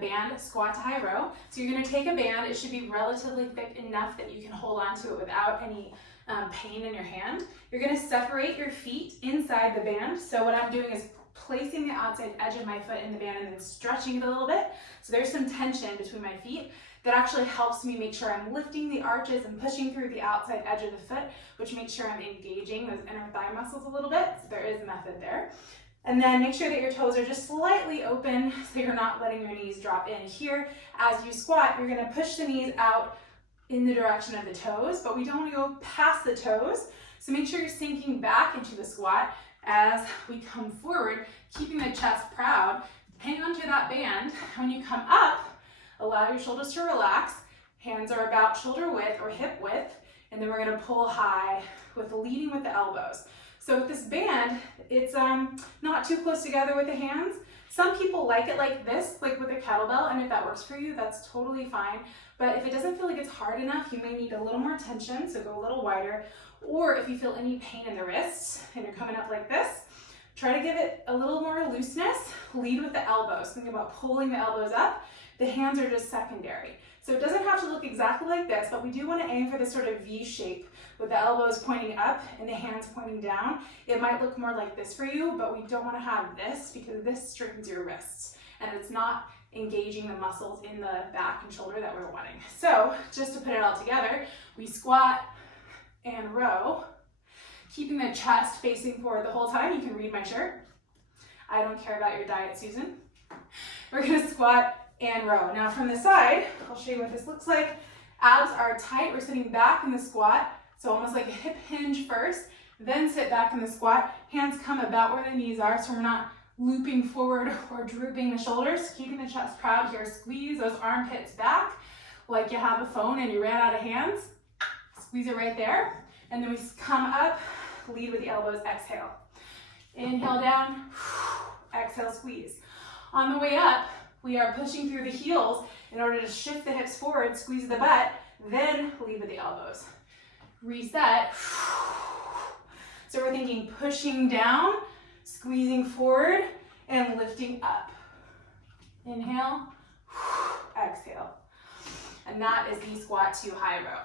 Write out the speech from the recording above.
band squat to high row. So you're gonna take a band, it should be relatively thick enough that you can hold on to it without any pain in your hand. You're gonna separate your feet inside the band. So what I'm doing is placing the outside edge of my foot in the band and then stretching it a little bit. So there's some tension between my feet that actually helps me make sure I'm lifting the arches and pushing through the outside edge of the foot, which makes sure I'm engaging those inner thigh muscles a little bit. So there is method there. And then make sure that your toes are just slightly open so you're not letting your knees drop in here. As you squat, you're gonna push the knees out in the direction of the toes, but we don't wanna go past the toes. So make sure you're sinking back into the squat as we come forward, keeping the chest proud. Hang on to that band. When you come up, allow your shoulders to relax. Hands are about shoulder width or hip width, and then we're gonna pull high with leading with the elbows. So with this band, it's not too close together with the hands. Some people like it like this, like with a kettlebell, and if that works for you, that's totally fine. But if it doesn't feel like it's hard enough, you may need a little more tension, so go a little wider. Or if you feel any pain in the wrists and you're coming up like this, try to give it a little more looseness. Lead with the elbows. Think about pulling the elbows up. The hands are just secondary. So it doesn't have to look exactly like this, but we do want to aim for this sort of V shape with the elbows pointing up and the hands pointing down. It might look more like this for you, but we don't want to have this because this strains your wrists and it's not engaging the muscles in the back and shoulder that we're wanting. So just to put it all together, we squat and row, keeping the chest facing forward the whole time. You can read my shirt. I don't care about your diet, Susan. We're gonna squat and row. Now from the side, I'll show you what this looks like. Abs are tight, we're sitting back in the squat, so almost like a hip hinge first, then sit back in the squat. Hands come about where the knees are, so we're not looping forward or drooping the shoulders, keeping the chest proud here. Squeeze those armpits back like you have a phone and you ran out of hands. Squeeze it right there. And then we come up, lead with the elbows, exhale. Inhale down, exhale, squeeze. On the way up, we are pushing through the heels in order to shift the hips forward, squeeze the butt, then lead with the elbows. Reset. So we're thinking pushing down, squeezing forward, and lifting up. Inhale, exhale. And that is the squat to high row.